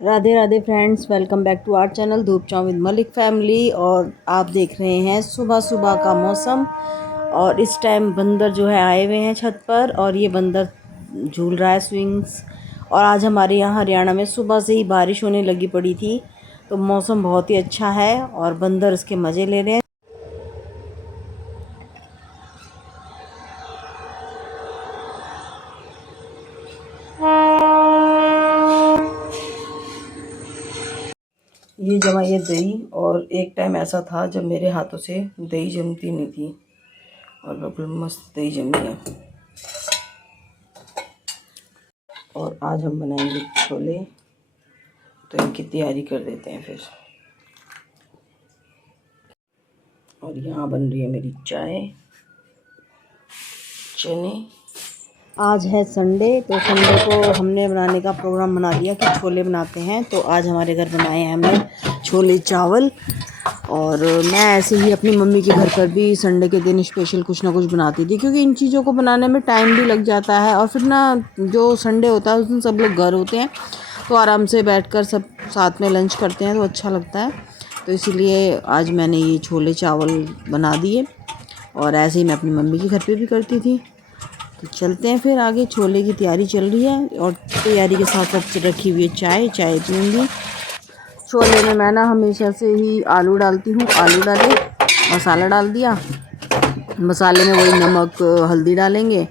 Radhe Radhe friends, welcome back to our channel धूप चाव with Malik family. और आप देख रहे हैं सुबह सुबह का मौसम। और इस टाइम बंदर जो है आए हुए हैं छत पर, और ये बंदर झूल रहा है स्विंग्स। और आज हमारे यहाँ हरियाणा में सुबह से ही बारिश होने लगी पड़ी थी, तो मौसम बहुत ही अच्छा है और बंदर इसके मज़े ले रहे हैं। ये जमा ये दही, और एक टाइम ऐसा था जब मेरे हाथों से दही जमती नहीं थी, और बिल्कुल मस्त दही जमी है। और आज हम बनाएंगे छोले, तो इनकी तैयारी कर देते हैं फिर। और यहाँ बन रही है मेरी चाय, चने। आज है संडे, तो संडे को हमने बनाने का प्रोग्राम बना लिया कि छोले बनाते हैं। तो आज हमारे घर बनाए हैं हमने छोले चावल। और मैं ऐसे ही अपनी मम्मी के घर पर भी संडे के दिन स्पेशल कुछ ना कुछ बनाती थी, क्योंकि इन चीज़ों को बनाने में टाइम भी लग जाता है। और फिर ना, जो संडे होता है उस दिन सब लोग घर होते हैं, तो आराम से बैठकर सब साथ में लंच करते हैं, तो अच्छा लगता है। तो इसीलिए आज मैंने ये छोले चावल बना दिए। और ऐसे ही मैं अपनी मम्मी के घर पे भी करती थी। तो चलते हैं फिर आगे। छोले की तैयारी चल रही है, और तैयारी के साथ साथ रखी हुई है चाय पीऊँगी। छोले में मैं ना हमेशा से ही आलू डालती हूँ। आलू डाले, मसाला डाल दिया, मसाले में वही नमक हल्दी डालेंगे।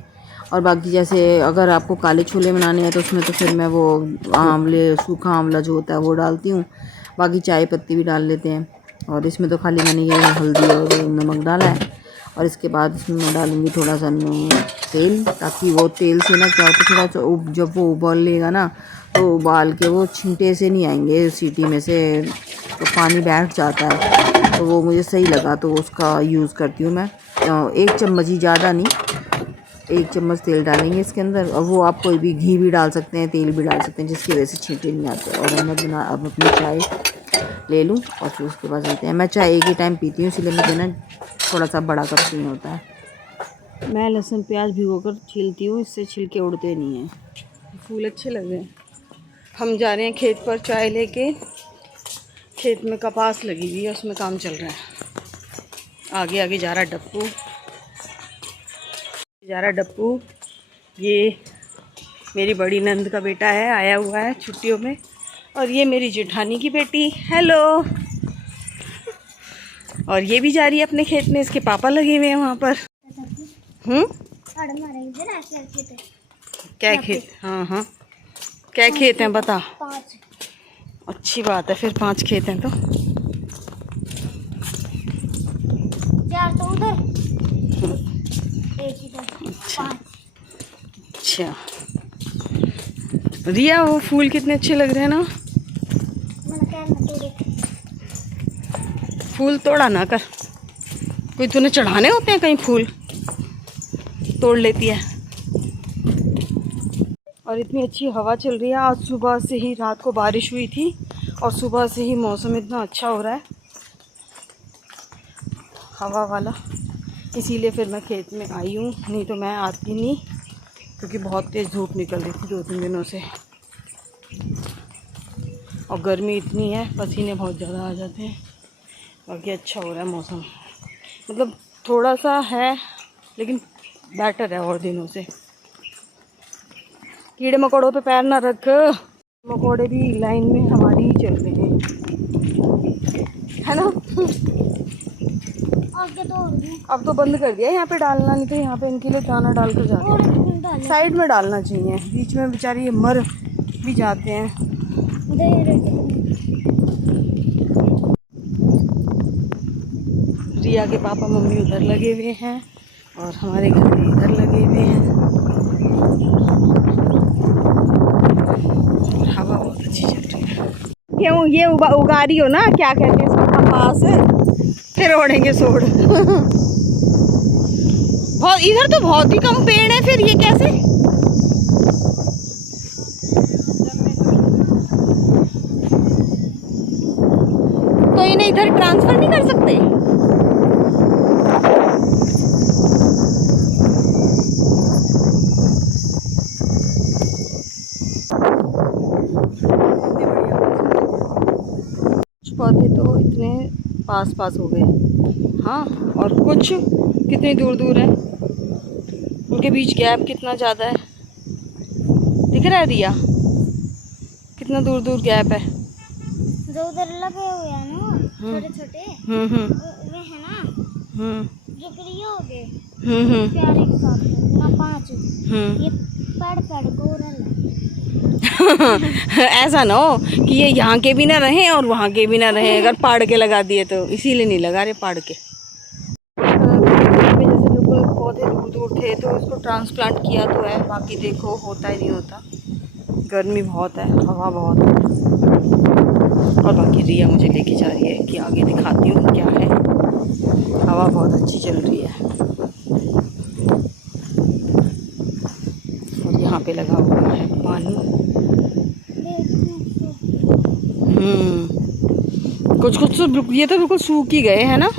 और बाकी जैसे अगर आपको काले छोले बनाने हैं तो उसमें तो फिर मैं वो सूखा आंवला जो होता है वो डालती हूँ। बाकी चाय पत्ती भी डाल लेते हैं। और इसमें तो खाली मैंने ये हल्दी और नमक डाला है। और इसके बाद इसमें मैं डालूँगी थोड़ा सा तेल, ताकि वो तेल से ना क्या होता है, थोड़ा सा जब वो उबाल लेगा ना, तो उबाल के वो छींटे से नहीं आएंगे सीटी में से, तो पानी बैठ जाता है। तो वो मुझे सही लगा, तो उसका यूज़ करती हूँ मैं। 1 चम्मच ही, ज़्यादा नहीं, 1 चम्मच तेल डालेंगे इसके अंदर। और वो आप कोई भी घी भी डाल सकते हैं, तेल भी डाल सकते हैं, जिसकी वजह से छींटे नहीं आते। और अब अपनी चाय ले लूँ, और फिर उसके बाद चलते हैं। मैं चाय एक ही टाइम पीती हूँ, इसलिए मुझे ना थोड़ा सा बड़ा कप चाहिए होता है। मैं लहसुन प्याज भिगोकर छीलती हूँ, इससे छिलके उड़ते नहीं हैं। फूल अच्छे लग रहे हैं। हम जा रहे हैं खेत पर चाय लेके। खेत में कपास लगी हुई है, उसमें काम चल रहा है। आगे आगे जा रहा डप्पू। ये मेरी बड़ी नंद का बेटा है, आया हुआ है छुट्टियों में। और ये मेरी जेठानी की बेटी, हेलो। और ये भी जा रही है अपने खेत में, इसके पापा लगे हुए हैं वहाँ पर। क्या खेत? हाँ, क्या खेत हैं बता। 5। अच्छी बात है, फिर 5 खेत हैं तो। 4 तो उधर, 1 इधर। अच्छा रिया, वो फूल कितने अच्छे लग रहे हैं ना। फूल तोड़ा ना कर, कोई तूने चढ़ाने होते हैं कहीं फूल तोड़ लेती है। और इतनी अच्छी हवा चल रही है। आज सुबह से ही, रात को बारिश हुई थी, और सुबह से ही मौसम इतना अच्छा हो रहा है हवा वाला, इसीलिए फिर मैं खेत में आई हूँ। नहीं तो मैं आती नहीं, क्योंकि बहुत तेज़ धूप निकल रही थी 2-3 दिनों से। और गर्मी इतनी है, पसीने बहुत ज़्यादा आ जाते हैं। बाकी अच्छा हो रहा है मौसम, मतलब थोड़ा सा है, लेकिन बेटर है और दिनों से। कीड़े मकोड़ों पे पैर ना रख। मकोड़े भी लाइन में हमारी ही चल रहे हैं, है ना। अब तो बंद कर दिया यहाँ पे डालना, नहीं तो यहाँ पे इनके लिए दाना डाल कर जाते हैं। साइड में डालना चाहिए, बीच में बेचारे ये मर भी जाते हैं। रिया के पापा मम्मी उधर लगे हुए हैं, और हमारे घर में इधर लगे हुए हैं। हवा बहुत अच्छी चल रही है। क्यों ये उगा रही हो ना, क्या कहते हैं इसको, कपास, फिर ओढ़ेंगे सोड़। बहुत, इधर तो बहुत ही कम पेड़ है, फिर ये कैसे। तो इन्हें इधर ट्रांसफर नहीं कर सकते? पौधे तो इतने पास पास हो गए, हाँ, और कुछ कितनी दूर दूर है, उनके बीच गैप कितना ज़्यादा है, दिख रहा है दिया? कितना दूर दूर गैप है। जो उधर लगे हुए हैं ना छोटे छोटे, वे है ना, जिक्री हो गए प्यारे के साथ ना 5 ये पेड़ गोरल है। ऐसा ना हो कि ये यहाँ के भी ना रहें और वहाँ के भी ना रहें, अगर पाड़ के लगा दिए तो, इसीलिए नहीं लगा रहे पाड़ के। जैसे बिल्कुल पौधे दूर दूर थे तो उसको ट्रांसप्लांट किया तो है, बाकी देखो होता ही नहीं होता। गर्मी बहुत है, हवा बहुत है, और बाकी रिया मुझे लेके जा रही है कि आगे दिखाती हूँ क्या है। हवा बहुत अच्छी चल रही है और यहाँ पे लगा हुआ है पानी। कुछ कुछ तो ये तो बिल्कुल सूख ही गए हैं ना।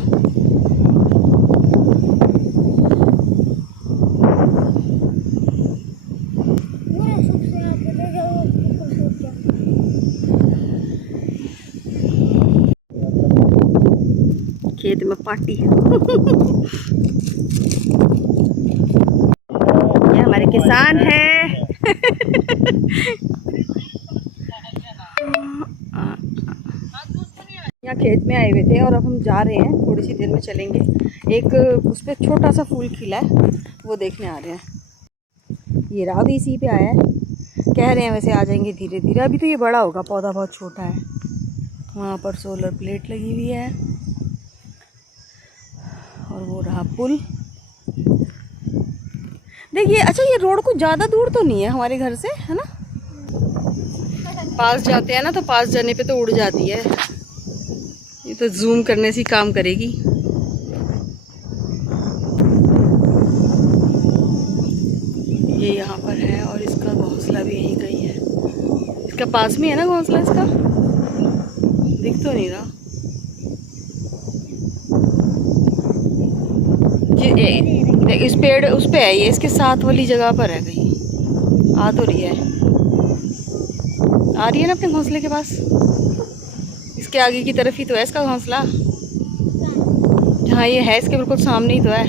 खेत में पार्टी ये हमारे किसान हैं। यहाँ खेत में आए हुए थे और अब हम जा रहे हैं, थोड़ी सी देर में चलेंगे। एक उस पर छोटा सा फूल खिला है, वो देखने आ रहे हैं। ये राव भी इसी पे आया है, कह रहे हैं वैसे आ जाएंगे धीरे धीरे, अभी तो ये बड़ा होगा, पौधा बहुत छोटा है। वहाँ पर सोलर प्लेट लगी हुई है और वो रहा पुल। देखिए, अच्छा ये रोड कुछ ज़्यादा दूर तो नहीं है हमारे घर से, है ना? पास जाते हैं ना तो पास जाने पे तो उड़ जाती है, ये तो जूम करने से काम करेगी। ये यहाँ पर है और इसका घोंसला भी यहीं कहीं है। इसका पास में है ना घोंसला, इसका दिख तो नहीं रहा। ये इस पेड़ उस पे है, ये इसके साथ वाली जगह पर है, कहीं आ तो रही है, आ रही है ना अपने घोंसले के पास। इसके आगे की तरफ ही तो है इसका घोंसला, जहाँ ये है इसके बिल्कुल सामने ही तो है।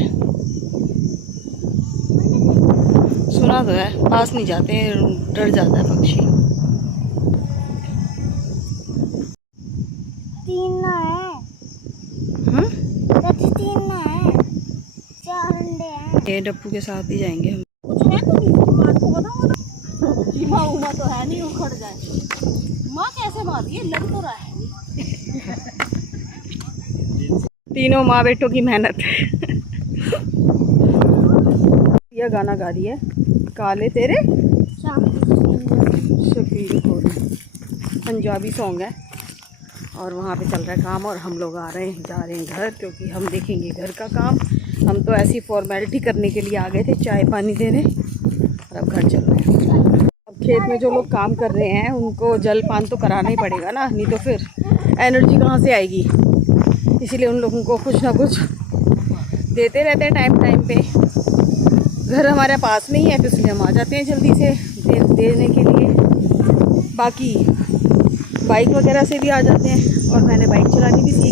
सुना तो है, पास नहीं जाते, डर जाता है पक्षी। 3 ना है, 3 ना है, 4 अंडे हैं। ये डप्पू के साथ ही जाएंगे हम। कुछ है तो नहीं, आपको बताओ। माँ उमा तो है नहीं, उखड़ जाए। माँ कैसे मारी है, लग तो रहा है। तीनों माँ बेटों की मेहनत। यह गाना गा रही है, काले तेरे सफीर को, पंजाबी सॉन्ग है। और वहाँ पे चल रहा है काम और हम लोग जा रहे हैं घर, क्योंकि हम देखेंगे घर का काम। हम तो ऐसी फॉर्मेलिटी करने के लिए आ गए थे, चाय पानी देने, और अब घर चल रहे हैं। अब खेत में जो लोग काम कर रहे हैं उनको जल पान तो कराना ही पड़ेगा ना, नहीं तो फिर एनर्जी कहाँ से आएगी। इसीलिए उन लोगों को कुछ ना कुछ देते रहते हैं टाइम टाइम पे। घर हमारे पास में ही है तो इसलिए हम आ जाते हैं जल्दी से देने के लिए। बाकी बाइक वगैरह से भी आ जाते हैं, और मैंने बाइक चलानी भी सीखी।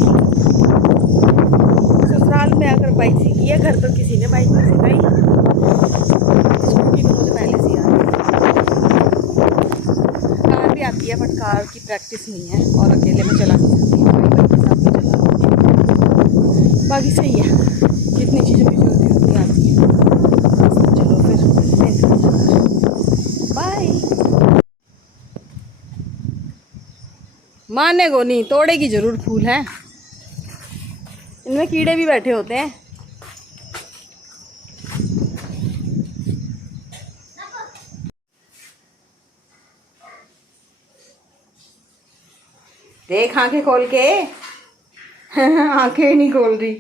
ससुराल में आकर बाइक सीखी है, घर तो किसी ने बाइक नहीं सिखाई। स्कूटी तो मुझे पहले से आती है, कार भी आती है, बट कार की प्रैक्टिस नहीं है और अकेले में चला नहीं सकती, बाइक के साथ में चला। बाकी सही है, जितनी चीज़ों की जरूरत होती आती है। चलो फिर बाय। मारने को नहीं, तोड़ेगी जरूर, फूल है इनमें, कीड़े भी बैठे होते हैं। देख आंखें खोल के। आंखें नहीं खोल रही।